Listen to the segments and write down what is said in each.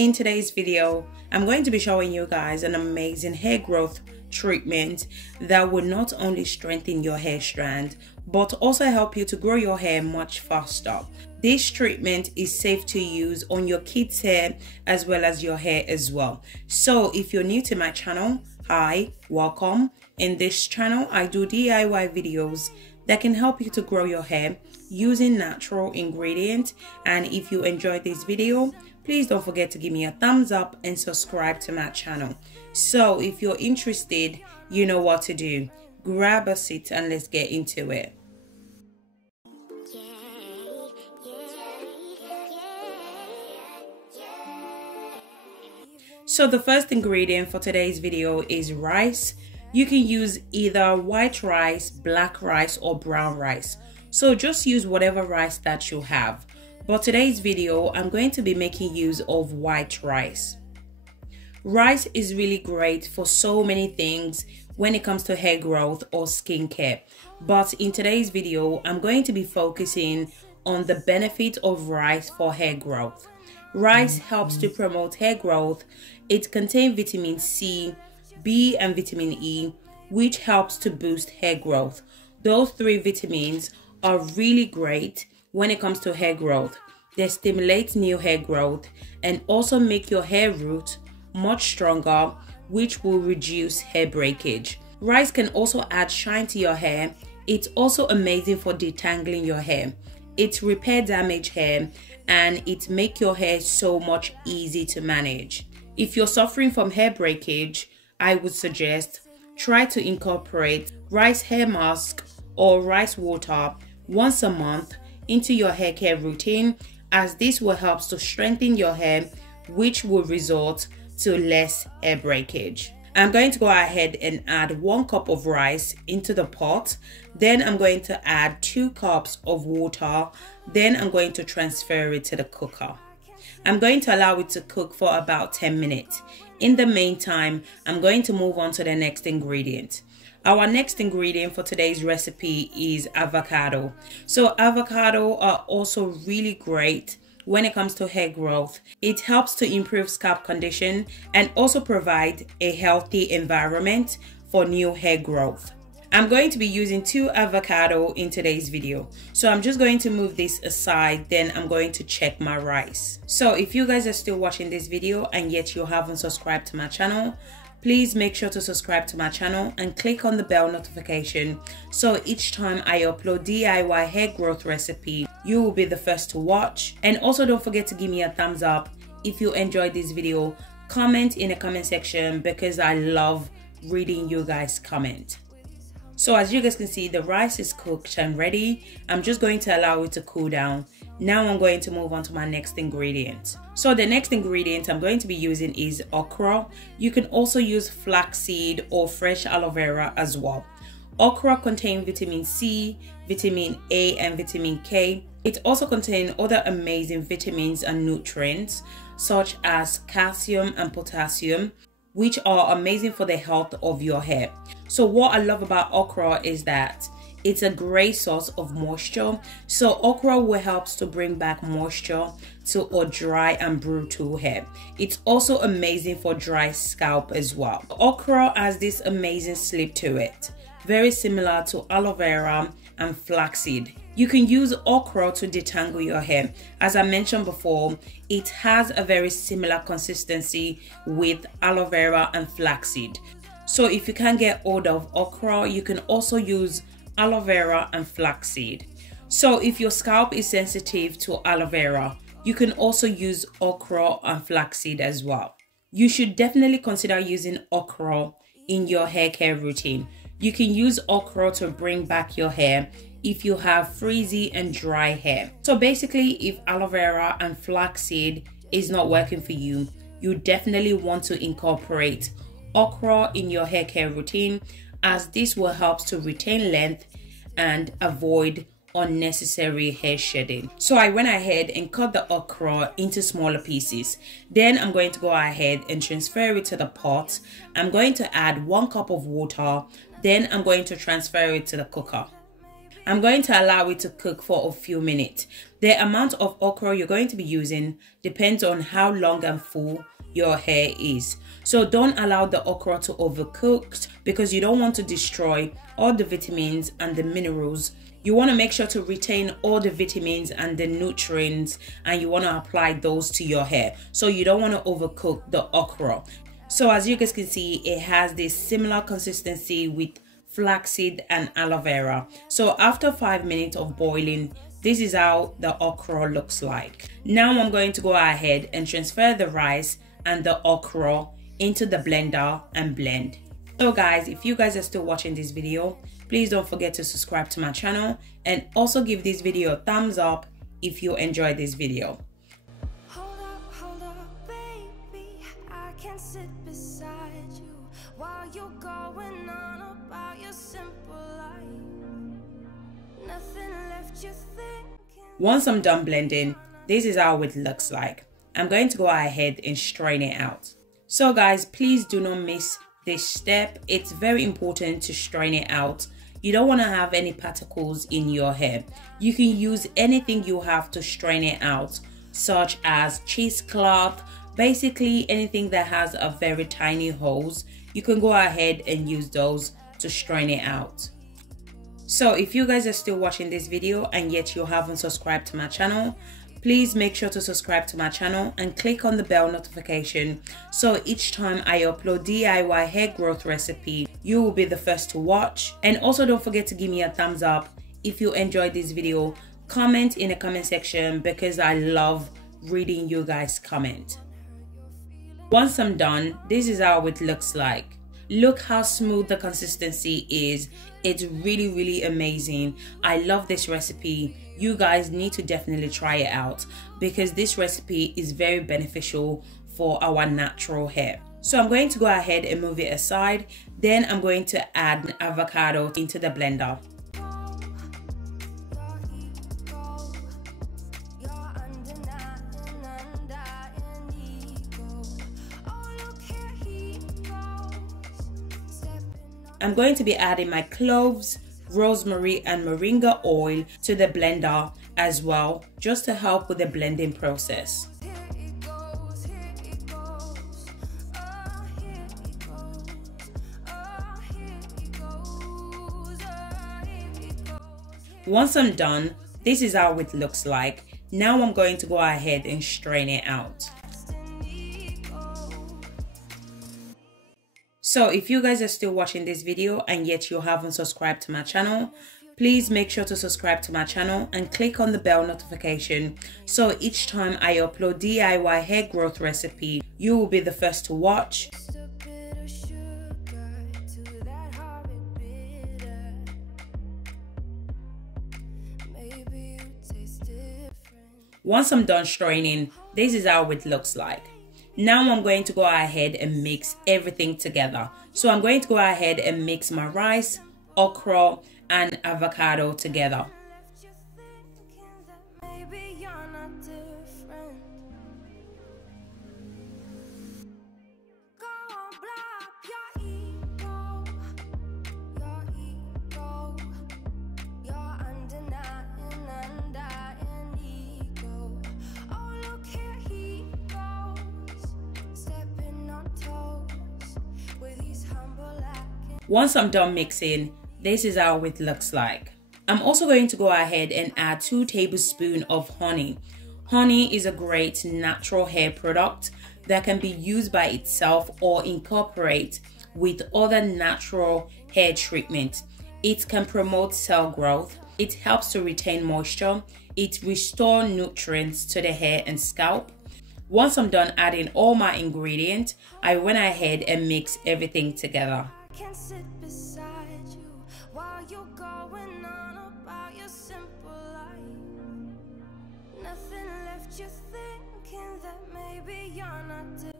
In today's video, I'm going to be showing you guys an amazing hair growth treatment that will not only strengthen your hair strand, but also help you to grow your hair much faster. This treatment is safe to use on your kids' hair as well as your hair as well. So if you're new to my channel, hi, welcome. In this channel, I do DIY videos that can help you to grow your hair using natural ingredients. And if you enjoyed this video, please don't forget to give me a thumbs up and subscribe to my channel. So if you're interested, you know what to do. Grab a seat and let's get into it. So the first ingredient for today's video is rice. You can use either white rice, black rice, or brown rice. So just use whatever rice that you have. But today's video, I'm going to be making use of white rice. Rice is really great for so many things when it comes to hair growth or skincare. But in today's video, I'm going to be focusing on the benefit of rice for hair growth. Rice helps to promote hair growth. It contains vitamin C, B, and vitamin E, which helps to boost hair growth. Those three vitamins are really great when it comes to hair growth. They stimulate new hair growth and also make your hair root much stronger, which will reduce hair breakage. Rice can also add shine to your hair. It's also amazing for detangling your hair. It repair damaged hair and it make your hair so much easy to manage. If you're suffering from hair breakage, I would suggest try to incorporate rice hair mask or rice water once a month into your hair care routine, as this will help to strengthen your hair, which will result to less hair breakage. I'm going to go ahead and add 1 cup of rice into the pot. Then I'm going to add 2 cups of water. Then I'm going to transfer it to the cooker. I'm going to allow it to cook for about 10 minutes. In the meantime, I'm going to move on to the next ingredient. Our next ingredient for today's recipe is avocado. So avocado are also really great when it comes to hair growth. It helps to improve scalp condition and also provide a healthy environment for new hair growth. I'm going to be using 2 avocado in today's video. So I'm just going to move this aside, then I'm going to check my rice. So if you guys are still watching this video and yet you haven't subscribed to my channel, please make sure to subscribe to my channel and click on the bell notification so each time I upload DIY hair growth recipe, you will be the first to watch. And also don't forget to give me a thumbs up if you enjoyed this video. Comment in the comment section because I love reading you guys' comment. So as you guys can see, the rice is cooked and ready. I'm just going to allow it to cool down. Now I'm going to move on to my next ingredient. So the next ingredient I'm going to be using is okra. You can also use flaxseed or fresh aloe vera as well. Okra contains vitamin C, vitamin A, and vitamin K. It also contains other amazing vitamins and nutrients such as calcium and potassium, which are amazing for the health of your hair. So what I love about okra is that it's a great source of moisture. So okra will help to bring back moisture to our dry and brittle hair. It's also amazing for dry scalp as well. Okra has this amazing slip to it, very similar to aloe vera and flaxseed. You can use okra to detangle your hair. As I mentioned before, it has a very similar consistency with aloe vera and flaxseed. So if you can't get hold of okra, you can also use aloe vera and flaxseed. So if your scalp is sensitive to aloe vera, you can also use okra and flaxseed as well. You should definitely consider using okra in your hair care routine. You can use okra to bring back your hair if you have frizzy and dry hair. So basically, if aloe vera and flaxseed is not working for you, you definitely want to incorporate okra in your hair care routine, as this will help to retain length and avoid unnecessary hair shedding. So I went ahead and cut the okra into smaller pieces. Then I'm going to go ahead and transfer it to the pot. I'm going to add 1 cup of water. Then I'm going to transfer it to the cooker. I'm going to allow it to cook for a few minutes. The amount of okra you're going to be using depends on how long and full your hair is. So don't allow the okra to overcook because you don't want to destroy all the vitamins and the minerals. You want to make sure to retain all the vitamins and the nutrients, and you want to apply those to your hair. So you don't want to overcook the okra. So as you guys can see, it has this similar consistency with flaxseed and aloe vera. So after 5 minutes of boiling, this is how the okra looks like. Now I'm going to go ahead and transfer the rice and the okra into the blender and blend. So guys, if you guys are still watching this video, please don't forget to subscribe to my channel and also give this video a thumbs up if you enjoyed this video. Hold up, baby, I can sit beside you while you're going on about your simple life. Nothing left you thinking. Once I'm done blending, this is how it looks like. I'm going to go ahead and strain it out. So guys, please do not miss this step. It's very important to strain it out. You don't want to have any particles in your hair. You can use anything you have to strain it out, such as cheesecloth, basically anything that has a very tiny holes. You can go ahead and use those to strain it out. So if you guys are still watching this video and yet you haven't subscribed to my channel, please make sure to subscribe to my channel and click on the bell notification so each time I upload DIY hair growth recipe, you will be the first to watch. And also don't forget to give me a thumbs up if you enjoyed this video. Comment in the comment section because I love reading you guys' comment. Once I'm done, this is how it looks like. Look how smooth the consistency is. It's really amazing. I love this recipe. You guys need to definitely try it out because this recipe is very beneficial for our natural hair. So I'm going to go ahead and move it aside. Then I'm going to add an avocado into the blender. I'm going to be adding my cloves, rosemary and moringa oil to the blender as well, just to help with the blending process. Once I'm done, this is how it looks like. Now I'm going to go ahead and strain it out. So if you guys are still watching this video and yet you haven't subscribed to my channel, please make sure to subscribe to my channel and click on the bell notification so each time I upload DIY hair growth recipe, you will be the first to watch. Once I'm done straining, this is how it looks like. Now I'm going to go ahead and mix everything together. So I'm going to go ahead and mix my rice, okra and avocado together. Once I'm done mixing, this is how it looks like. I'm also going to go ahead and add 2 tablespoons of honey. Honey is a great natural hair product that can be used by itself or incorporate with other natural hair treatment. It can promote cell growth, it helps to retain moisture, it restores nutrients to the hair and scalp. Once I'm done adding all my ingredients, I went ahead and mixed everything together. Can sit beside you while you're going on about your simple life. Nothing left you thinking that maybe you're not different.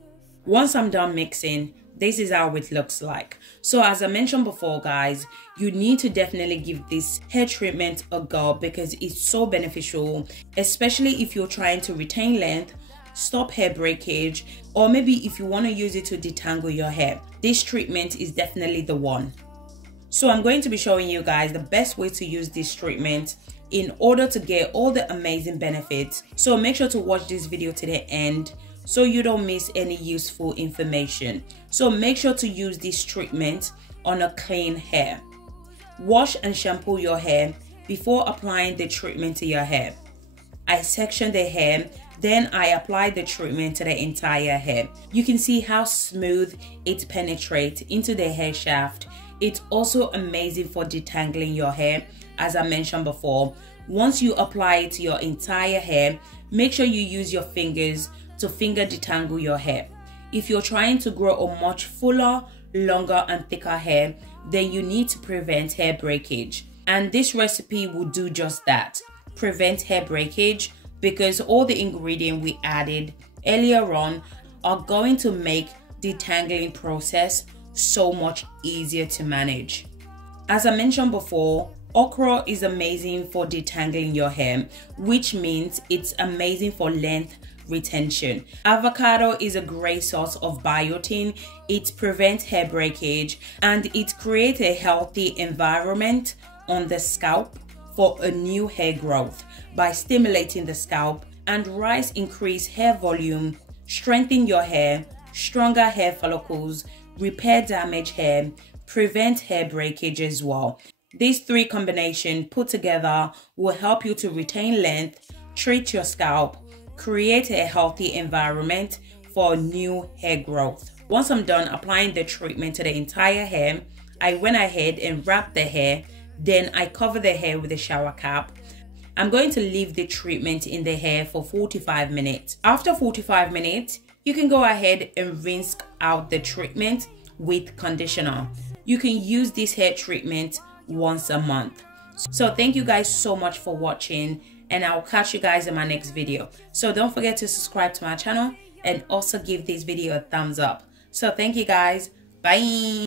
Once I'm done mixing, this is how it looks like. So as I mentioned before guys, you need to definitely give this hair treatment a go because it's so beneficial, especially if you're trying to retain length, stop hair breakage, or maybe if you want to use it to detangle your hair. This treatment is definitely the one. So I'm going to be showing you guys the best way to use this treatment in order to get all the amazing benefits. So make sure to watch this video to the end so you don't miss any useful information. So make sure to use this treatment on a clean hair. Wash and shampoo your hair before applying the treatment to your hair. I section the hair, then I apply the treatment to the entire hair. You can see how smooth it penetrates into the hair shaft. It's also amazing for detangling your hair, as I mentioned before. Once you apply it to your entire hair, make sure you use your fingers to finger detangle your hair. If you're trying to grow a much fuller, longer and thicker hair, then you need to prevent hair breakage. And this recipe will do just that, prevent hair breakage, because all the ingredients we added earlier on are going to make the detangling process so much easier to manage. As I mentioned before, okra is amazing for detangling your hair, which means it's amazing for length retention. Avocado is a great source of biotin. It prevents hair breakage and it creates a healthy environment on the scalp for a new hair growth by stimulating the scalp. And rice increase hair volume, strengthen your hair, stronger hair follicles, repair damaged hair, prevent hair breakage as well. These three combinations put together will help you to retain length, treat your scalp, create a healthy environment for new hair growth. Once I'm done applying the treatment to the entire hair, I went ahead and wrapped the hair. Then I cover the hair with a shower cap. I'm going to leave the treatment in the hair for 45 minutes. After 45 minutes, you can go ahead and rinse out the treatment with conditioner. You can use this hair treatment once a month. So thank you guys so much for watching, and I'll catch you guys in my next video. So don't forget to subscribe to my channel and also give this video a thumbs up. So thank you guys. Bye.